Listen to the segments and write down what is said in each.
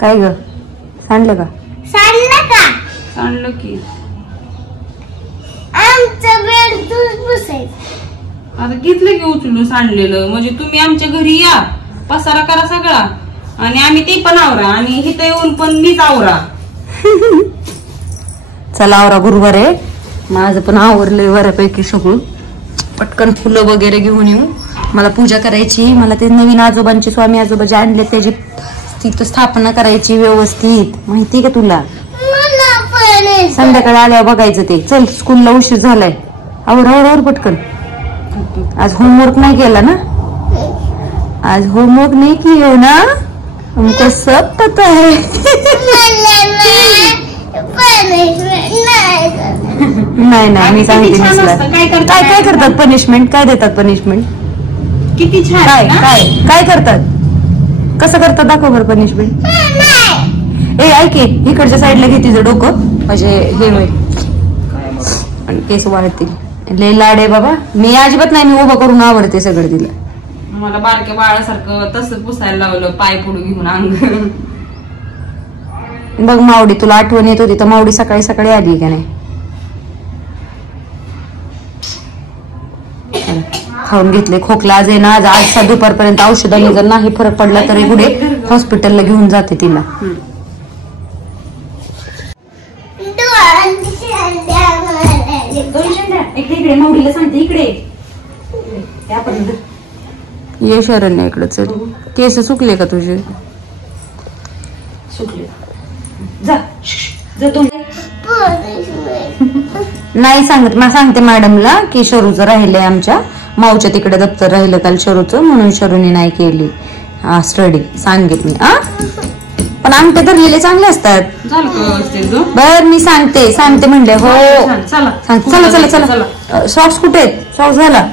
काय ग सांडलं का? सांडलं की आमचं बेड दूध पुसायचं. आता घेतलं की उचलून सांडलेलं. म्हणजे तुम्ही आमच्या घरी या, पसारा करा सगळा आणि आम्ही ते पण आवरा आणि इथं येऊन पण मीच आवरा. चला आवरा, गुरुवार आहे. माझं पण आवरलंय बऱ्यापैकी सगळं. पटकन फुलं वगैरे घेऊन येऊ. मला पूजा करायची. मला ते नवीन आजोबांचे स्वामी आजोबा जे आणले त्याची तिथं स्थापना करायची व्यवस्थित. माहिती का तुला? संध्याकाळी आल्यावर बघायचं ते. चल स्कूलला उशीर झालाय. आवर पटकन. आज होमवर्क नाही केला ना? आज होमवर्क नहीं किया ना? हमको सब पता है. नाही मी सांगते काय करतात पनिशमेंट. काय देतात पनिशमेंट? किती छान. काय करतात? कसं करतात दाखव बरं पनिशमेंट. ए ऐके, इकडच्या साईडला घे तिचं डोकं म्हणजे हे होईल आणि केस वाढतील. लय लाड आहे बाबा. मी अजिबात नाही, मी उभं करून आवडते सगळं तिला. मला बारक्या बाळासारखं तसं पुसायला लावलं, पाय पुढे घेऊन अंग. बघ मावडी, तुला आठवण येत होती तर मावडी सकाळी सकाळी आली का नाही? खाऊन घेतले. खोकला आज आहे ना, आज दुपारपर्यंत औषधांनी जर नाही फरक पडला तरी पुढे हॉस्पिटलला घेऊन जाते तिला. इकडे मावडीला सांगते, इकडे ये शरण्या इकडे. चल, केस सुकले का तुझे? सुकले. नाही सांगत. मग सांगते मॅडमला की शरूचं राहिलंय, आमच्या माऊच्या तिकडे दप्तर राहिलं काल शरूचं, म्हणून शरूने नाही केली स्टडी. सांगेल मी. पण अंगठे धरलेले चांगले असतात. बर मी सांगते म्हणले. हो चला. सॉक्स कुठे आहेत? सॉक्स झाला.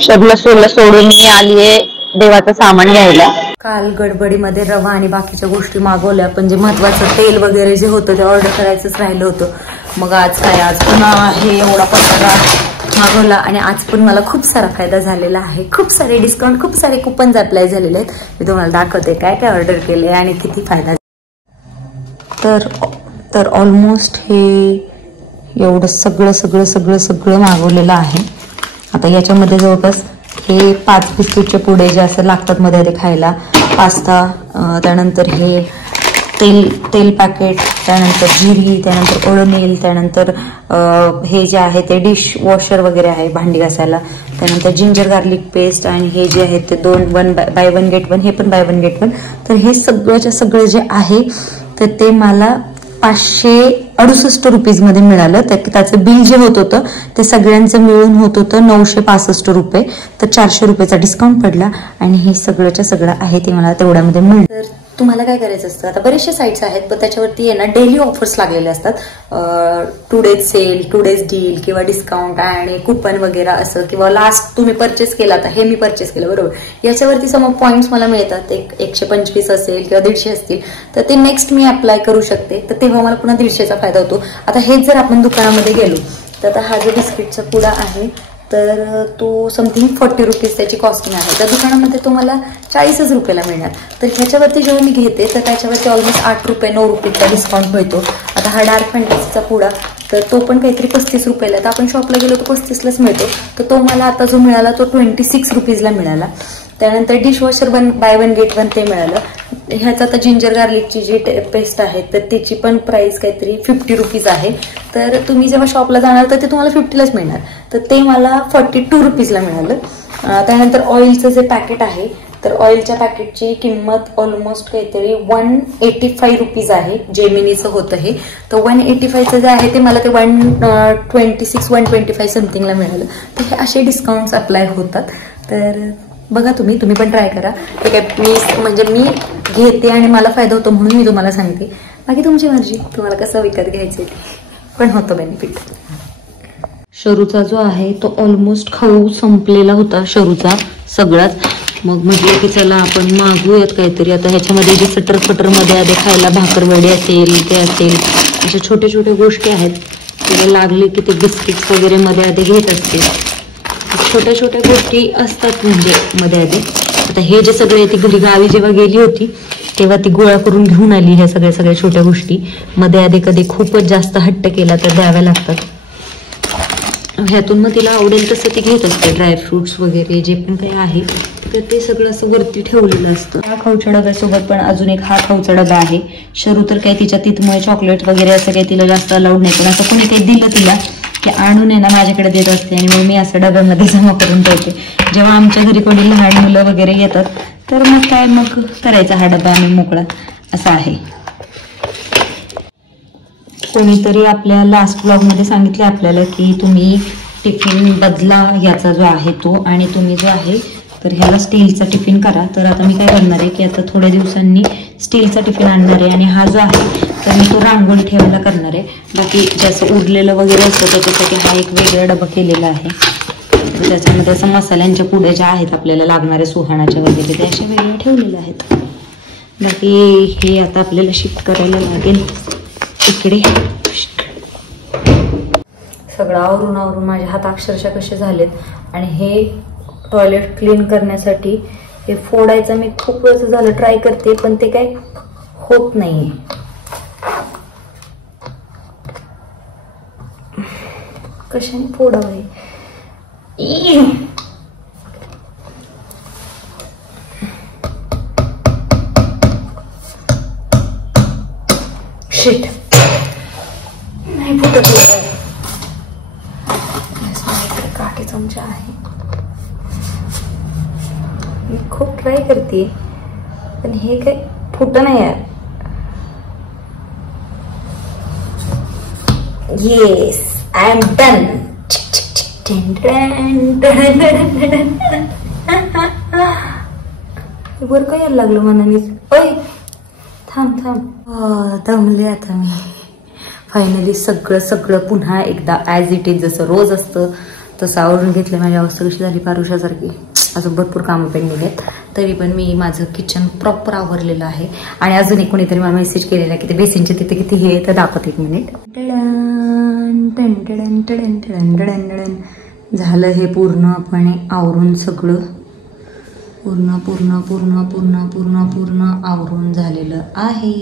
शबला सोडून मी आलीये देवाचं सामान घ्यायला. काल गडबडीमध्ये रवा आणि बाकीच्या गोष्टी मागवल्या, पण जे महत्वाचं तेल वगैरे जे होतं ते ऑर्डर करायचंच राहिलं होतं. मग आज पुन्हा हे एवढा पसारा मागवला आणि आज पण मला खूप सारा फायदा झालेला आहे. खूप सारे डिस्काउंट, खूप सारे कुपन्स अप्लाय झालेले आहेत. मी तुम्हाला दाखवते काय काय ऑर्डर केले आणि किती फायदा. तर ऑलमोस्ट हे एवढं सगळं मागवलेलं आहे. आता याच्यामध्ये जवळपास हे 5 बिस्किटचे पुडे जे असं लागतात मध्ये ते खायला, पास्ता, त्यानंतर हे तेल पॅकेट, त्यानंतर जिरी, त्यानंतर ओळोनेल, त्यानंतर हे जे आहे ते डिश वॉशर वगैरे आहे भांडी घासायला, त्यानंतर जिंजर गार्लिक पेस्ट आणि हे जे आहे ते 1 बाय 1 गेट 1, हे पण बाय 1 गेट 1. तर हे सगळं जे आहे तर ते मला 568 रुपीज मध्ये मिळालं. त्याचं बिल जे होत होतं ते सगळ्यांचं मिळून होत होतं 965 रुपये. तर 400 रुपयाचा डिस्काउंट पडला आणि हे सगळं आहे ते मला तेवढ्यामध्ये मिळलं. तर तुम्हाला काय करायचं असतं, आता बरेचसे साईट्स आहेत पण त्याच्यावरती आहे ना डेली ऑफर्स लागलेले असतात. 2 डेज सेल, 2 डेज डील किंवा डिस्काउंट आणि कुपन वगैरे असं, किंवा लास्ट तुम्ही परचेस केला, आता हे मी परचेस केलं बरोबर, याच्यावरती समोर पॉईंट्स मला मिळतात. 125 असेल किंवा 150 असतील तर ते नेक्स्ट मी अप्लाय करू शकते. तर तेव्हा मला पुन्हा 150चा फायदा होतो. आता हेच जर आपण दुकानामध्ये गेलो तर हा जो बिस्किटचा पुडा आहे तर तो समथिंग 40 रुपीज त्याची कॉस्टिंग आहे. त्या दुकानामध्ये तो मला 40 रुपयाला मिळणार. तर ह्याच्यावरती जेव्हा मी घेते तर त्याच्यावरती ऑलमोस्ट 8 रुपये 9 रुपयेचा डिस्काउंट मिळतो. आता हा डार्क फॅन्टसीचा पुडा तर तो पण काहीतरी 35 रुपयाला. तर आपण शॉपला गेलो तर 35लाच मिळतो. तर तो मला आता जो मिळाला तो 26 रुपीजला मिळाला. त्यानंतर डिशवॉशर बाय 1 गेट 1 ते मिळालं. ह्याचा आता जिंजर गार्लिकची जी पेस्ट आहे तर त्याची पण प्राइस काहीतरी 50 रुपीज आहे. तर तुम्ही जेव्हा शॉपला जाणार तर ते तुम्हाला 50लाच मिळणार. तर ते मला 42 रुपीजला मिळालं. त्यानंतर ऑइलचं जे पॅकेट आहे तर ऑइलच्या पॅकेटची किंमत ऑलमोस्ट काहीतरी 185 रुपीज आहे. जेमिनीचं होतं हे. तर 185चं जे आहे ते मला ते 126 125 समथिंगला मिळालं. तर हे असे डिस्काउंट्स अप्लाय होतात. तर बघा तुम्ही पण ट्राय करा. ठीक आहे, मी घेते आणि मला फायदा होतो म्हणून मी तुम्हाला सांगते. बाकी तुमची मर्जी, तुम्हाला कसं विकत घ्यायचं पण होतं बेनिफिट. शरूचा जो आहे तो ऑलमोस्ट खाऊ संपलेला होता शरूचा सगळाच. मग म्हटलं की चला आपण मागवूयात काहीतरी. आता ह्याच्यामध्ये जे सटर मध्ये आधी खायला भाकरवडी असेल ते असेल अशा छोट्या गोष्टी आहेत. त्याला लागले की ते बिस्किट्स वगैरे मध्ये आधी घेत असते. छोट्या छोट्या गोष्टी असतात म्हणजे मध्ये आधी. आता हे जे सगळे ती घरी गावी जेव्हा गेली होती तेव्हा ती गोळा करून घेऊन आली ह्या सगळ्या छोट्या गोष्टी. मध्ये आधी कधी खूपच जास्त हट्ट केला तर द्याव्या लागतात. ह्यातून मग तिला आवडेल तसं ती घेत असते. ड्रायफ्रुट्स वगैरे जे पण काही आहे तर ते सगळं असं वरती ठेवलेलं असतं. हा खाऊच्या डब्यासोबत पण अजून एक हा खाऊचा डबा आहे. शरू तर काही तिच्या तिथमुळे चॉकलेट वगैरे असं काही तिला जास्त अलाउड नाही, पण असं कोणी काही दिलं तिला की आणून आहे ना माझ्याकडे देत असते आणि मग मी असं डब्यामध्ये जमा करून ठेवते. जेव्हा आमच्या घरी कोणी लहान मुलं वगैरे येतात तर मग काय मग करायचा हा डबा आम्ही मोकळा असा आहे. कोणीतरी आपल्या लास्ट ब्लॉगमध्ये सांगितले आपल्याला की तुम्ही टिफिन बदला याचा जो आहे तो, आणि तुम्ही जो आहे तर ह्याला स्टीलचा टिफिन करा. तर आता मी काय करणार आहे की आता थोड्या दिवसांनी स्टीलचा टिफिन आणणार आहे आणि हा जो आहे तर मी तो रांगोळी ठेवायला करणार आहे. बाकी जसं उरलेलं वगैरे असतं त्याच्यासाठी हा एक वेगळा डबा केलेला आहे. त्याच्यामध्ये असं मसाल्यांच्या पुड्या ज्या आहेत आपल्याला लागणाऱ्या सुहाणाच्या वगैरे त्या अशा वेगळ्या ठेवलेल्या आहेत. बाकी हे आता आपल्याला शिफ्ट करायला लागेल इकडे. सगळं आवरून आवरून माझे हात अक्षरशः कसे झालेत. आणि हे टॉयलेट क्लीन करण्यासाठी हे फोडायचं मी खूप वेळ झालं ट्राय करते पण ते काय होत नाहीये. कशाने फोडावं हे? शिट नाही फुटत. काठी चमचा आहे. मी खूप ट्राय करते पण हे काय फुट नाही यार. Yes I am done. वर काय यायला लागलं मनाने. थांब दमले आता मी. फायनली सगळं पुन्हा एकदा ॲज इट इज जसं रोज असतं तसं आवरून घेतलं. माझी अवस्था कशी झाली पारुषासारखी. अजून भरपूर कामं पेंडिंग आहेत तरी पण मी माझं किचन प्रॉपर आवरलेलं आहे. आणि अजून एक कोणीतरी मला मेसेज केलेला की ते बेसिनचे तिथे किती हे तर दाखवत. 1 मिनिट. झालं हे पूर्णपणे आवरून सगळं. पूर्ण आवरून झालेलं आहे.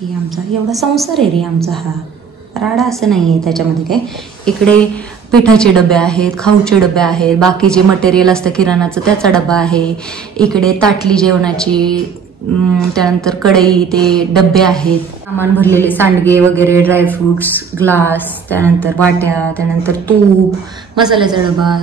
हे आमचा एवढा संसार आहे रे आमचा. हा राडा असं नाही आहे त्याच्यामध्ये काय. इकडे पिठाचे डबे आहेत, खाऊचे डबे आहेत, बाकीचे मटेरियल असतं किराणाचं त्याचा डबा आहे. इकडे ताटली जेवणाची, त्यानंतर कढई, ते डबे आहेत, सामान भरलेले सांडगे वगैरे, ड्रायफ्रुट्स, ग्लास, त्यानंतर वाट्या, त्यानंतर तूप, मसाल्याचा डबा,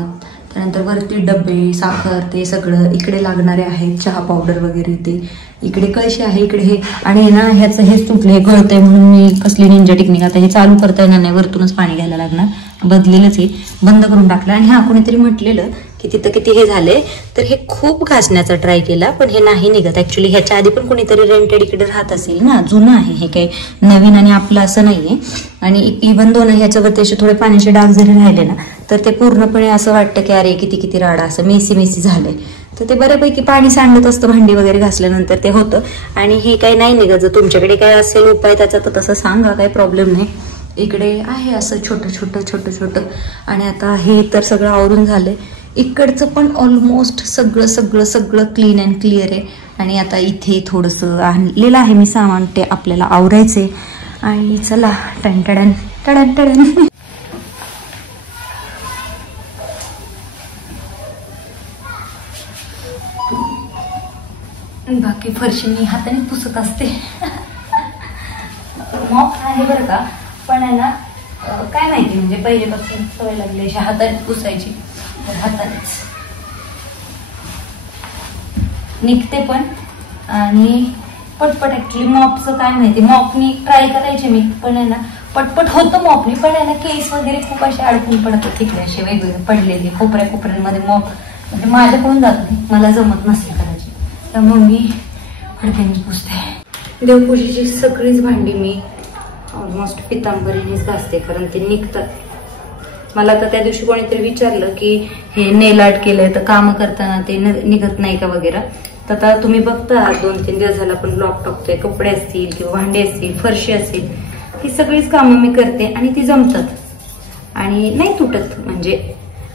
त्यानंतर वरती डबे, साखर, ते सगळं इकडे लागणारे आहेत. चहा पावडर वगैरे ते इकडे कळशी आहे. इकडे हे आणि ना ह्याचं हेच तुटलं, हे गळतंय म्हणून मी कसली निंजा टेक्निक. आता हे चालू करता येणार नाही, वरतूनच पाणी घ्यायला लागणार. बदलेलंच हे बंद करून टाकलं. आणि हा कोणीतरी म्हटलेलं की तिथं किती हे झाले तर हे खूप घासण्याचा ट्राय केला पण हे नाही निघत. ऍक्च्युली ह्याच्या आधी पण कोणीतरी रेंटेड इकडे राहत असेल ना, जुनं आहे हे, काही नवीन आणि आपलं असं नाहीये. आणि इव्हन दोन ह्याच्यावरती असे थोडे पाण्याचे डाग जरी राहिले ना तर ते पूर्णपणे असं वाटतं की अरे किती राडा, असं मेसी झालंय. तर ते बऱ्यापैकी पाणी सांडत असतं भांडी वगैरे घासल्यानंतर ते होतं. आणि हे काही नाही निघत. जर तुमच्याकडे काय असेल उपाय त्याचा तर तसं सांगा, काही प्रॉब्लेम नाही. इकडे आहे असं छोटं. आणि आता हे तर सगळं आवरून झालंय. इकडचं पण ऑलमोस्ट सगळं क्लीन अँड क्लिअर आहे. आणि आता इथे थोडंसं आणलेलं आहे मी सामान, ते आपल्याला आवरायचंय. आणि चला टन बाकी फरशी मी हाताने पुसत असते. मॉप आहे बरं का, पण आहे ना काय माहिती म्हणजे पहिलेपासून सवय लागली अशी हाताने पुसायची, तर हातानेच निघते पण. आणि पटपट ऍक्च्युली मॉपचं काय माहिती, मॉप मी ट्राय करायचे मी, पण आहे ना पटपट होतं मॉपनी, पण आहे ना केस वगैरे खूप असे अडकून पडतात तिकडे असे वेगवेगळे पडलेले कोपऱ्यामध्ये मॉप म्हणजे माझ्याकडून जात नाही, मला जमत नसते करायची. त्यामुळे मी फडक्यानेच पुसते. देवपूजेची सगळीच भांडी मी ऑलमोस्ट पितांबरीनेच घासते, कारण ते निघतात. मला तर त्या दिवशी कोणीतरी विचारलं की हे नेल आर्ट केलंय तर काम करताना ते निघत नाही का वगैरे. तर आता तुम्ही बघता 2-3 दिवस झाला आपण ब्लॉग टाकतोय. कपडे असतील किंवा भांडे असतील, फरशी असेल, ही सगळीच कामं मी करते आणि ती जमतात आणि नाही तुटत. म्हणजे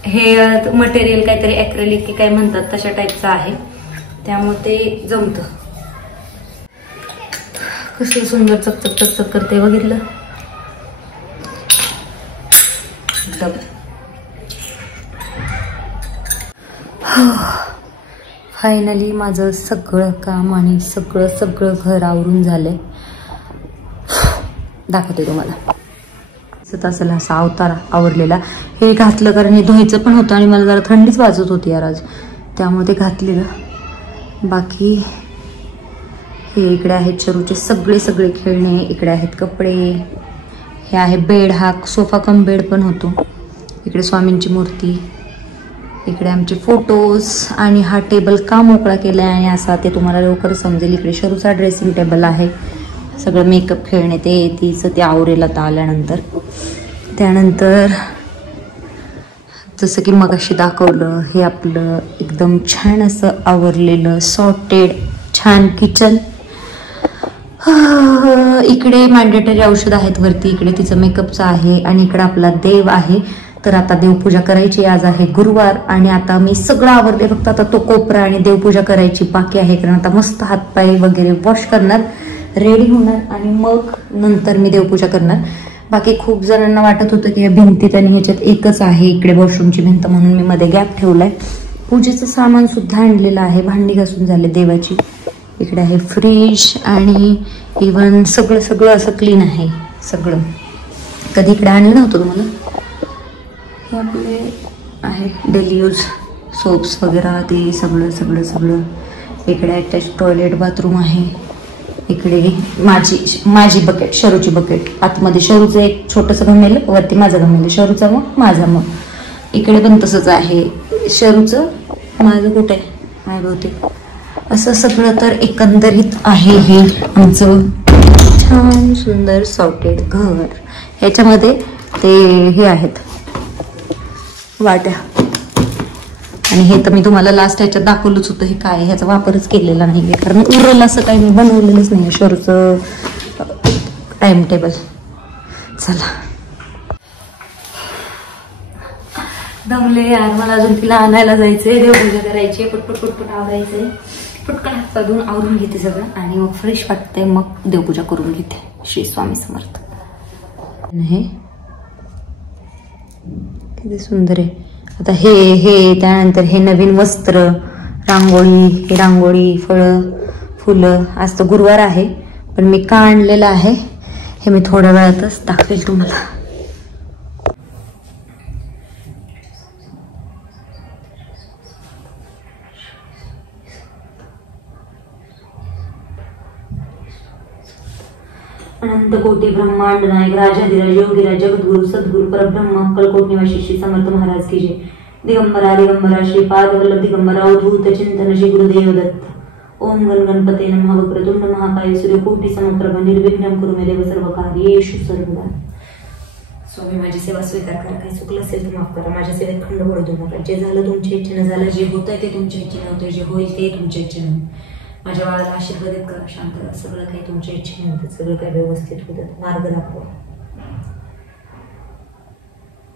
हे मटेरियल काहीतरी ॲक्रेलिक की काय म्हणतात तशा टाईपचं आहे, त्यामुळे ते जमतं. कसं सुंदर चकचक चकचक करते बघितलं. एकदम फायनली माझं सगळं काम आणि सगळं घर आवरून झालंय. दाखवते तुम्हाला. असेल असा अवतार आवरलेला. हे घातलं कारण हे धुवायचं पण होतं आणि मला जरा थंडीच वाजत होती यार आज, त्यामुळे ते घातलेलं. बाकी हे इकडे आहेत शरूचे सगळे खेळणे, इकडे आहेत कपडे, हे आहे बेड, हा सोफा कम बेड पण होतो. इकडे स्वामींची मूर्ती, इकडे आमचे फोटोज आणि हा टेबल का मोकळा केलाय आणि असा ते तुम्हाला लवकर समजेल. इकडे शरूचा ड्रेसिंग टेबल आहे, सगळं मेकअप खेळणे तिचं ते आवरेल आता आल्यानंतर. त्यानंतर जसं की मगाशी दाखवलं हे आपलं एकदम छान असं आवरलेलं सॉर्टेड छान किचन. इकडे मॅन्डेटरी औषध आहेत वरती, इकडे तिचं मेकअपचं आहे आणि इकडे आपला देव आहे. तर आता देवपूजा करायची. आज आहे गुरुवार आणि आता मी सगळं आवरते, फक्त आता तो कोपरा आणि देवपूजा करायची बाकी आहे. कारण आता मस्त हातपाय वगैरे वॉश करणार, रेडी होणार आणि मग नंतर मी देवपूजा करणार. बाकी खूप जणांना वाटत होतं की या भिंतीत आणि ह्याच्यात एकच आहे इकडे वॉशरूमची भिंत, म्हणून मी मध्ये गॅप ठेवलाय. पूजेचं सामान सुद्धा आणलेलं आहे, भांडी घासून झाले देवाची. इकडे आहे फ्रीज आणि इवन सगळं असं क्लीन आहे सगळं. कधी इकडे आणलं नव्हतं तुम्हाला. हे आपले आहेत डेली यूज सोप्स वगैरे, ते सगळं. इकडे अटॅच टॉयलेट बाथरूम आहे. इकडे माझी बकेट, शरूची बकेट. आतमध्ये शरूचं एक छोटंसं घमेल, वरती माझं घमेल, शरूचा मग माझा मग. इकडे पण तसंच आहे, शरूचं माझं कुठे आहे बहुतेक. असं सगळं तर एकंदरीत आहे हे आमचं छान सुंदर सॉर्टेड घर. ह्याच्यामध्ये ते हे आहेत वाट्या, आणि हे तर मी तुम्हाला लास्ट ह्याच्यात दाखवलंच होतं. हे काय ह्याचा वापरच केलेला नाही आहे, कारण उरल असं काही मी बनवलेलंच नाही शरूचं टाइम टेबल. चला दमले यार, मला अजून तिला आणायला जायचंय, देवपूजा करायची, पटपट आवरायचंय. पटकन हात पाधून आवरून घेते सगळं आणि मग फ्रेश वाटतंय, मग देवपूजा करून घेते. श्री स्वामी समर्थ. हे किती सुंदर आहे. आता हे त्यानंतर हे नवीन वस्त्र, रांगोळी, फळं, फुलं. आज तर गुरुवार आहे, पण मी का आणलेलं आहे हे मी थोड्या वेळातच दाखवेल तुम्हाला. अनंत कोटी ब्रह्मांड नायक राजाधिराज योगीराज जगद्गुरु सद्गुरु परब्रह्म अक्कलकोट निवासी श्री समर्थ महाराज की जय. दिगंबरा श्रीपाद वल्लभ दिगंबरा अवधूत चिंतन श्री गुरुदेव दत्त. ओम गण गणपते नमः वक्रतुंड महाकाय सूर्यकोटी समप्रभ निर्विघ्नं कुरु मे देव सर्व कार्येषु सर्वदा. स्वामी माझी सेवा स्वीकार करा, काही चुकलं असेल तर माफ करा. माझ्या सेवेत खंड पडू देऊ नका. जे झालं तुमच्या इच्छेनं झालं, जे होत आहे ते तुमच्या इच्छेनं होतं, जे होईल ते तुमच्या इच्छेनं. माझ्या बाळाला आशीर्वादित करा, शांत करा. सगळं काही तुमच्या इच्छेने होतं, सगळं काही व्यवस्थित होतं. मार्ग दाखवा.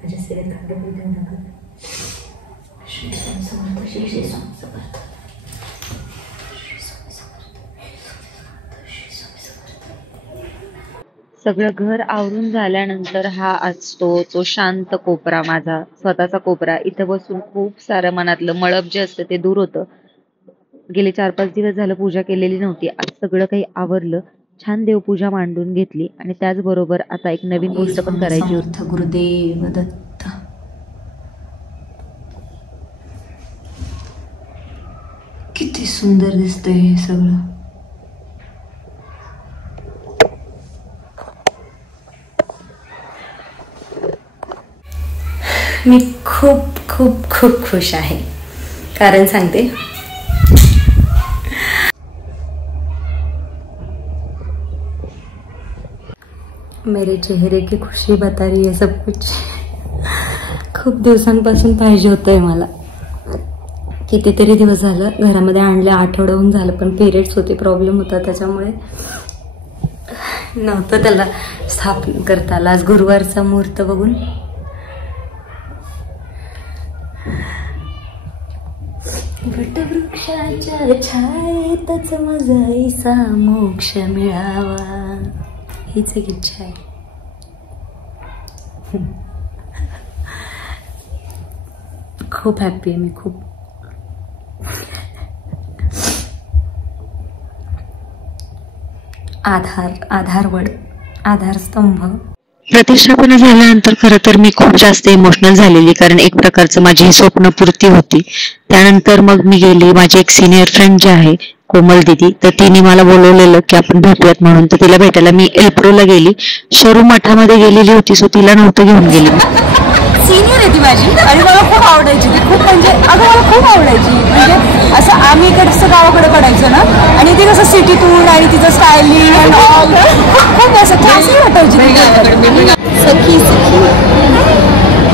माझ्या सेवेत खंड पडू देऊ नका. श्री स्वामी समर्थ. श्री स्वामी समर्थ. सगळं घर आवरून झाल्यानंतर हा असतो तो शांत कोपरा, माझा स्वतःचा कोपरा. इथं बसून खूप सारं मनातलं मळब जे असतं ते दूर होतं. गेले 4-5 दिवस झालं पूजा केलेली नव्हती. आज सगळं काही आवरलं, छान देवपूजा मांडून घेतली आणि त्याचबरोबर आता एक नवीन गोष्ट पण करायची होती. गुरुदेव दत्त. किती सुंदर दिसतंय हे सगळं. मी खूप खूप खूप खुश आहे, कारण सांगते. मेरे चेहरे की खुशी बता रही है सब कुछ. खूप दिवसांपासून पाहिजे होतंय मला. कितीतरी दिवस झालं घरामध्ये आणले, आठवड्याहून झालं, पण पिरियड्स होते, प्रॉब्लेम होता, त्याच्यामुळे नव्हतं त्याला स्थापन करता आलं. आज गुरुवारचा मुहूर्त बघून वटवृक्षाच्या छायेतच मजाईसा मोक्ष मिळावा, हीच एक इच्छा आहे. खूप हॅपी आहे मी, खूप. आधारवड, आधारस्तंभ. प्रतिष्ठापना झाल्यानंतर खरं तर मी खूप जास्त इमोशनल झालेली, कारण एक प्रकारचं माझी ही स्वप्नपूर्ती होती. त्यानंतर मग मी गेली, माझी एक सिनियर फ्रेंड जी आहे कोमल दिदी, तर तिने मला बोलवलेलं की आपण भेटूयात म्हणून. तर तिला भेटायला मी एल्प्रोला गेली. शरू मठामध्ये गेलेली होती, सो तिला नव्हतं घेऊन गेली. सिनियर आहे ती माझी आणि मला खूप आवडायची ती, खूप म्हणजे अगं मला खूप आवडायची. म्हणजे असं आम्ही इकडचं गावाकडे पडायचो ना, आणि ती कसं सिटीतून आणि तिचं स्टायलिंग अँड ऑल खूप असं क्लासी वाटायची. सखी सखी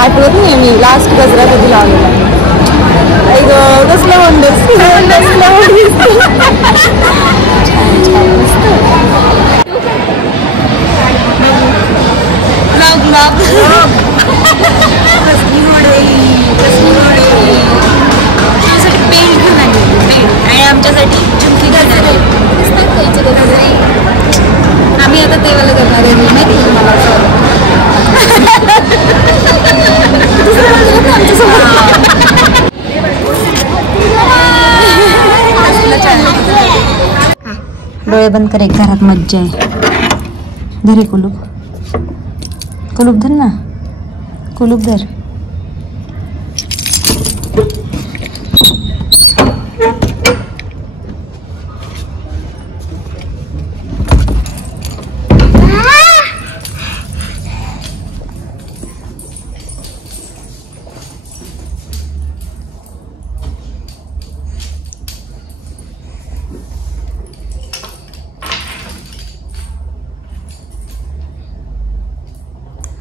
आठवत नाही मी लास्ट गजरा कधी लावलेला. कसलं वंडर्स पेंट घेऊन आली, पेंट, आणि आमच्यासाठी चुमकी घेऊन आली. आम्ही आता तेवाला करणार आहे, माहिती आहे तुम्हाला. डोळे बंद कर, एक घरात मज्जा आहे. धरे कुलूप, कुलूप धर ना, कुलूप धर.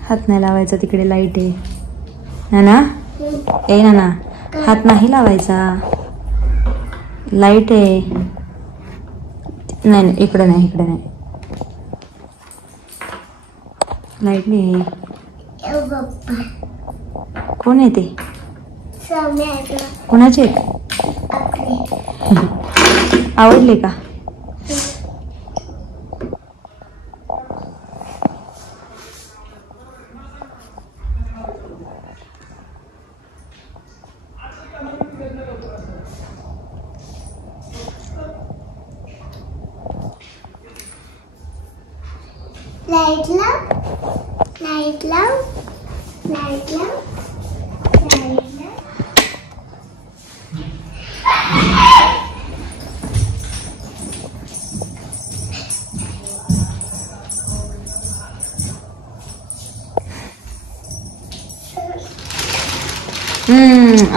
हात नाही लावायचा, तिकडे लाईट आहे ना. ए ना, हात नाही लावायचा, लाईट आहे. नाही इकडे नाही, इकडे नाही, लाईट नाही. कोण आहे ते? कोणाचे? आवडले का? लाईट लाव, लाईट लाव, लाईट लाव, लाईट लाव.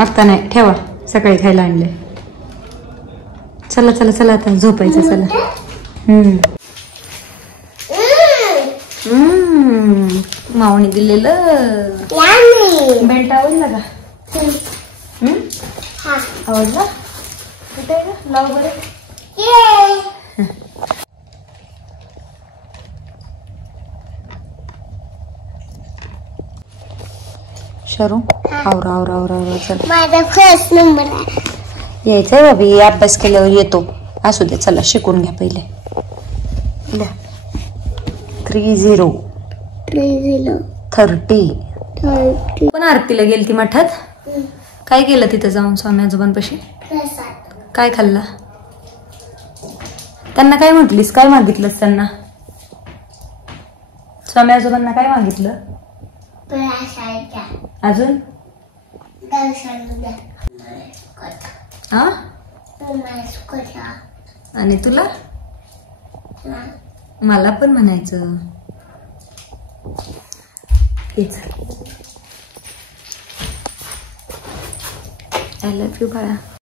आता नाही, ठेवा, सकाळी खायला आणले. चला चला चला, आता झोपायचं. चला. मावणी दिलेलं बेल्ट आवडला का? आवडला? कुठे आहे का? लाव बरं. शरू, आवरा आवरा आवरा आवरा. चल, माझा फर्स्ट नंबर आहे. यायचंय बाबी, अभ्यास केल्यावर येतो. असू दे, चला शिकून घ्या पहिले. 30 30. पण आरतीला गेली ती मठात. काय केलं तिथं जाऊन स्वामी आजोबांपाशी? काय खाल्ला? त्यांना काय म्हटलीस? काय मागितलंस त्यांना? स्वामी आजोबांना काय मागितलं? अजून हा? आणि तुला? मला पण म्हणायचं. आय लव्ह यू बाळा.